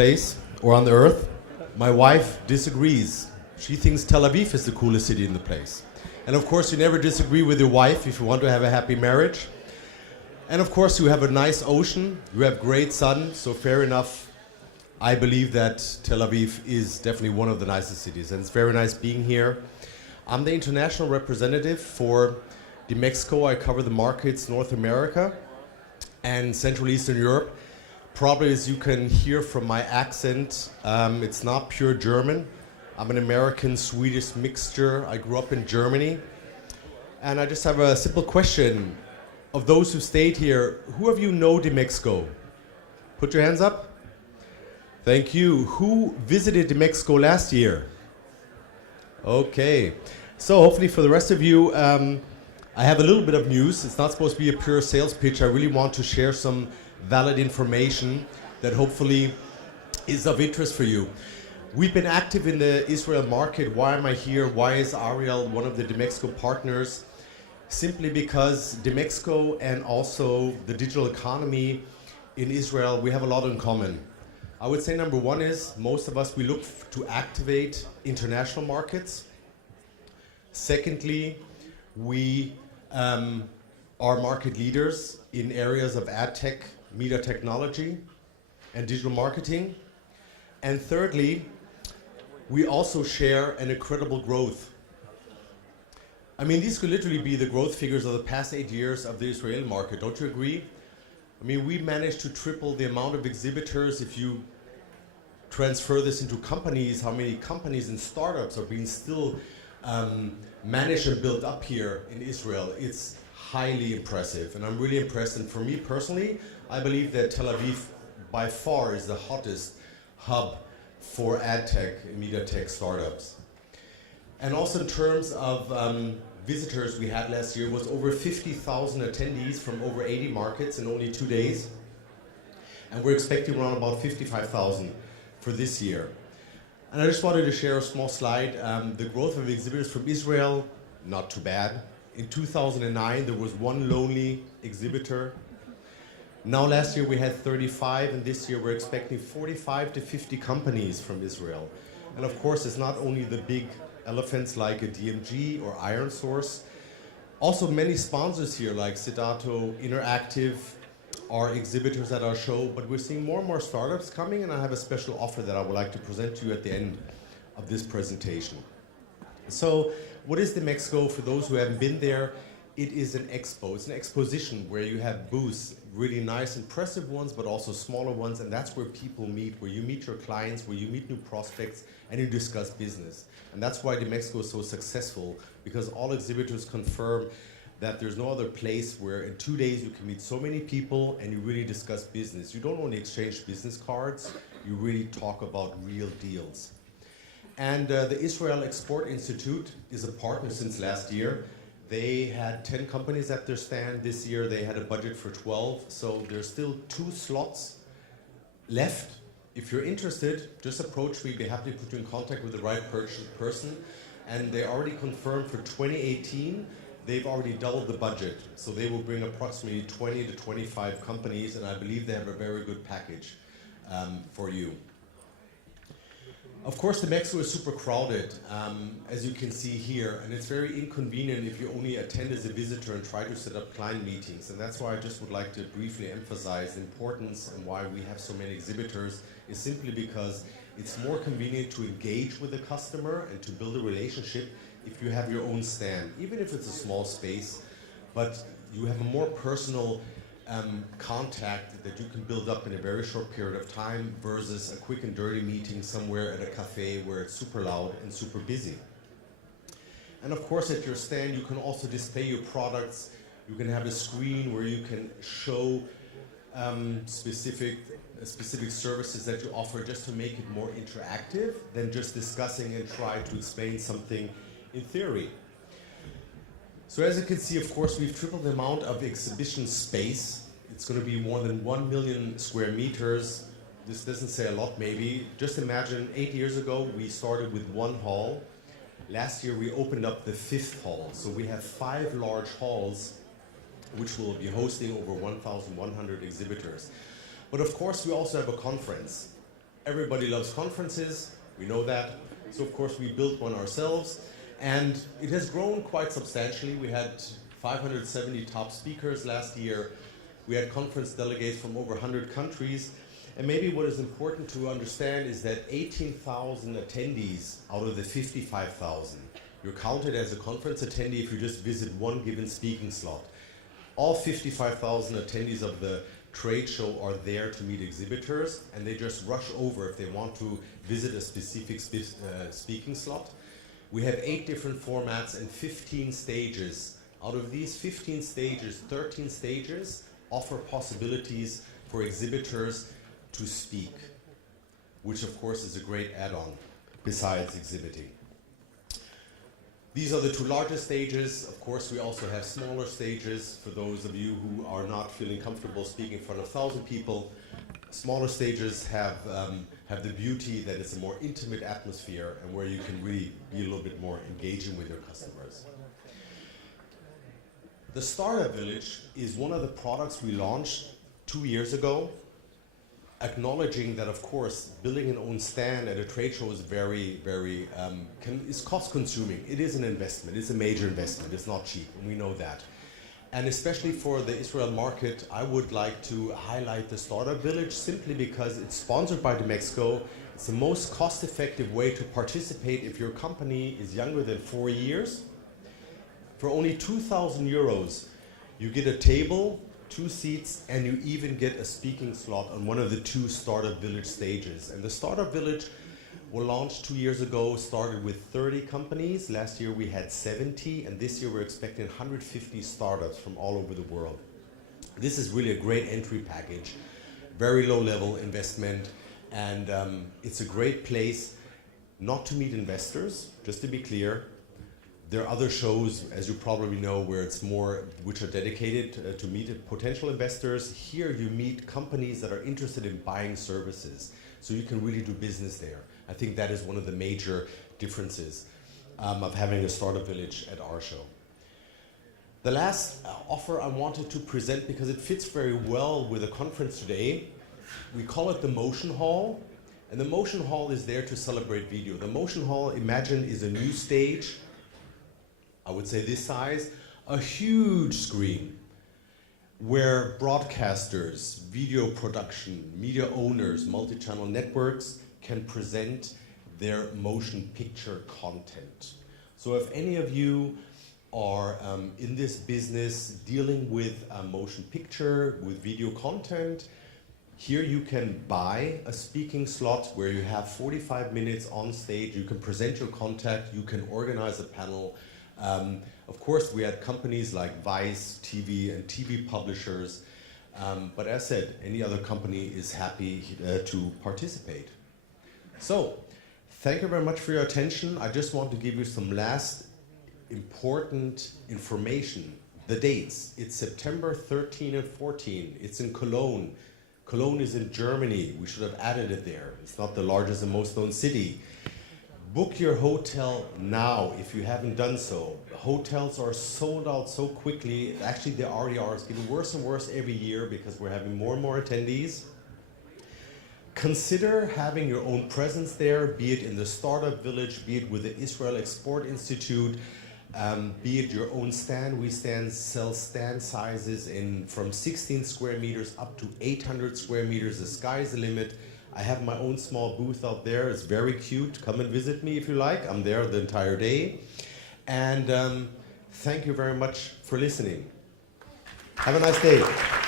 Place or on the earth. My wife disagrees. She thinks Tel Aviv is the coolest city in the place. And of course, you never disagree with your wife if you want to have a happy marriage. And of course, you have a nice ocean, you have great sun, so fair enough. I believe that Tel Aviv is definitely one of the nicest cities, and it's very nice being here. I'm the international representative for DMEXCO. I cover the markets North America and Central Eastern Europe. Probably, as you can hear from my accent, it's not pure German. I'm an American-Swedish mixture. I grew up in Germany. And I just have a simple question. Of those who stayed here, who of you know DMEXCO? Put your hands up. Thank you. Who visited DMEXCO last year? Okay. So hopefully for the rest of you, I have a little bit of news. It's not supposed to be a pure sales pitch. I really want to share some valid information that hopefully is of interest for you. We've been active in the Israel market. Why am I here? Why is Ariel one of the DMEXCO partners? Simply because DMEXCO and also the digital economy in Israel, we have a lot in common. I would say number one is most of us, we look to activate international markets. Secondly, we are market leaders in areas of ad tech, media technology, and digital marketing. And thirdly, we also share an incredible growth. I mean, these could literally be the growth figures of the past 8 years of the Israeli market, don't you agree? I mean, we managed to triple the amount of exhibitors. If you transfer this into companies, how many companies and startups are being still managed and built up here in Israel, it's highly impressive, and I'm really impressed. And for me personally, I believe that Tel Aviv by far is the hottest hub for ad tech and media tech startups. And also in terms of visitors we had last year was over 50,000 attendees from over 80 markets in only 2 days. And we're expecting around about 55,000 for this year. And I just wanted to share a small slide. The growth of exhibitors from Israel, not too bad. In 2009, there was one lonely exhibitor. Now last year we had 35, and this year we're expecting 45 to 50 companies from Israel. And of course, it's not only the big elephants like a DMG or Iron Source. Also many sponsors here like Sidato, Interactive, are exhibitors at our show, but we're seeing more and more startups coming, and I have a special offer that I would like to present to you at the end of this presentation. So, what is DMEXCO? For those who haven't been there, it is an expo. It's an exposition where you have booths, really nice, impressive ones, but also smaller ones, and that's where people meet, where you meet your clients, where you meet new prospects, and you discuss business. And that's why DMEXCO is so successful, because all exhibitors confirm that there's no other place where in 2 days you can meet so many people and you really discuss business. You don't only exchange business cards, you really talk about real deals. And the Israel Export Institute is a partner since last year. They had 10 companies at their stand. This year they had a budget for 12, so there's still 2 slots left. If you're interested, just approach me. I'd be happy to put you in contact with the right person. And they already confirmed for 2018, they've already doubled the budget. So they will bring approximately 20 to 25 companies, and I believe they have a very good package for you. Of course, the DMEXCO is super crowded, as you can see here, and it's very inconvenient if you only attend as a visitor and try to set up client meetings. And that's why I just would like to briefly emphasize the importance and why we have so many exhibitors is simply because it's more convenient to engage with the customer and to build a relationship if you have your own stand, even if it's a small space, but you have a more personal contact that you can build up in a very short period of time versus a quick and dirty meeting somewhere at a cafe where it's super loud and super busy. And of course, at your stand, you can also display your products. You can have a screen where you can show specific services that you offer, just to make it more interactive than just discussing and try to explain something in theory. So as you can see, of course, we've tripled the amount of exhibition space. It's going to be more than 1 million square meters. This doesn't say a lot, maybe. Just imagine 8 years ago, we started with 1 hall. Last year, we opened up the 5th hall. So we have 5 large halls, which will be hosting over 1,100 exhibitors. But of course, we also have a conference. Everybody loves conferences, we know that. So of course we built one ourselves, and it has grown quite substantially. We had 570 top speakers last year. We had conference delegates from over 100 countries. And maybe what is important to understand is that 18,000 attendees out of the 55,000, you're counted as a conference attendee if you just visit one given speaking slot. All 55,000 attendees of the trade show are there to meet exhibitors, and they just rush over if they want to visit a specific speaking slot. We have 8 different formats and 15 stages. Out of these 15 stages, 13 stages offer possibilities for exhibitors to speak, which of course is a great add-on besides exhibiting. These are the 2 largest stages. Of course, we also have smaller stages for those of you who are not feeling comfortable speaking in front of 1,000 people. Smaller stages have the beauty that it's a more intimate atmosphere and where you can really be a little bit more engaging with your customers. The Startup Village is one of the products we launched 2 years ago, acknowledging that, of course, building an own stand at a trade show is is cost-consuming. It is an investment. It's a major investment. It's not cheap, and we know that. And especially for the Israel market, I would like to highlight the Startup Village simply because it's sponsored by DMEXCO. It's the most cost-effective way to participate if your company is younger than 4 years. For only 2,000 euros, you get a table, 2 seats, and you even get a speaking slot on one of the 2 Startup Village stages. And the Startup Village was launched 2 years ago, started with 30 companies. Last year we had 70, and this year we're expecting 150 startups from all over the world. This is really a great entry package, very low level investment, and it's a great place not to meet investors, just to be clear. There are other shows, as you probably know, where it's more, which are dedicated to meet potential investors. Here you meet companies that are interested in buying services, so you can really do business there. I think that is one of the major differences of having a Startup Village at our show. The last offer I wanted to present, because it fits very well with the conference today, we call it the Motion Hall. And the Motion Hall is there to celebrate video. The Motion Hall, imagine, is a new stage, I would say this size, a huge screen where broadcasters, video production, media owners, multi-channel networks can present their motion picture content. So if any of you are in this business dealing with motion picture, with video content, here you can buy a speaking slot where you have 45 minutes on stage, you can present your content, you can organize a panel. Of course, we had companies like Vice TV and TV publishers, but as said, any other company is happy to participate. So, thank you very much for your attention. I just want to give you some last important information. The dates, it's September 13 and 14. It's in Cologne. Cologne is in Germany. We should have added it there. It's not the largest and most known city. Book your hotel now if you haven't done so. Hotels are sold out so quickly. Actually, they already are. It's getting worse and worse every year because we're having more and more attendees. Consider having your own presence there, be it in the Startup Village, be it with the Israel Export Institute, be it your own stand. We sell stand sizes from 16 square meters up to 800 square meters. The sky's the limit. I have my own small booth out there. It's very cute. Come and visit me if you like. I'm there the entire day. And thank you very much for listening. Have a nice day.